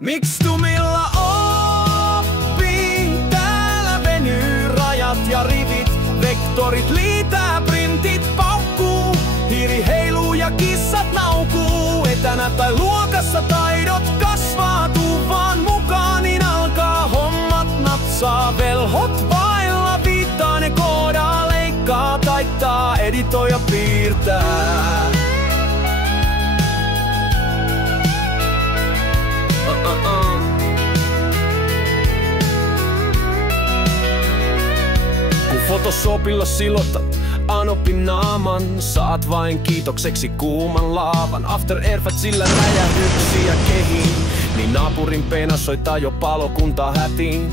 Miks Tumilla oppii? Täällä venyy rajat ja rivit, vektorit liitää, printit paukkuu, hiiri heiluu ja kissat naukuu. Etänä tai luokassa taidot kasvaa, tuu vaan mukaan, niin alkaa hommat napsaa. Velhot vailla viittaa, ne koodaa, leikkaa, taittaa, editoi ja piirtää. Kun Photoshopilla silotat Anopin naaman, saat vain kiitokseksi kuuman laavan. After Effectsillä räjähdyksiä kehiin, niin naapurin peena soittaa jo palokunta hätiin.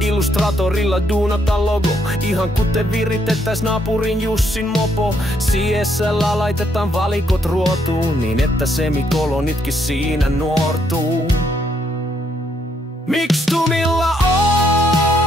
Illustratorilla duunata logo, ihan kuten viritettäis naapurin Jussin mopo. CS:llä laitetaan valikot ruotuun, niin että semikolonitkin siinä nuortuu. Miks Tumilla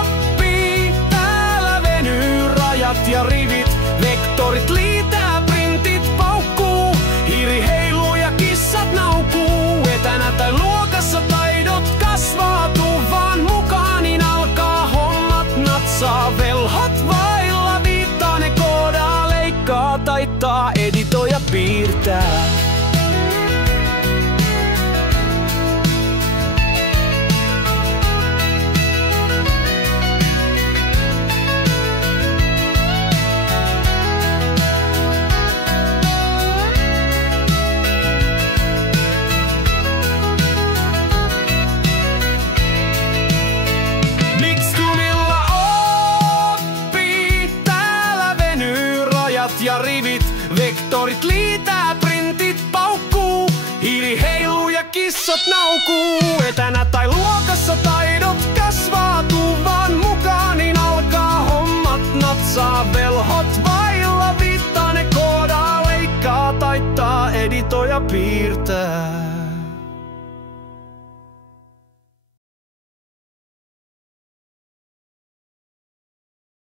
oppii? Täällä venyy rajat ja rivit, vektorit liitää, printit paukkuu, hiiri heiluu ja kissat naukuu. Etänä tai luokassa taidot kasvaa, tuu vaan mukaan, niin alkaa hommat natsaa. Velhot vailla viittaa, ne koodaa, leikkaa, taittaa, editoi ja piirtää. Ja rivit, vektorit liitää, printit paukkuu, hiiri heiluu ja kissat naukuu. Etänä tai luokassa taidot kasvaa.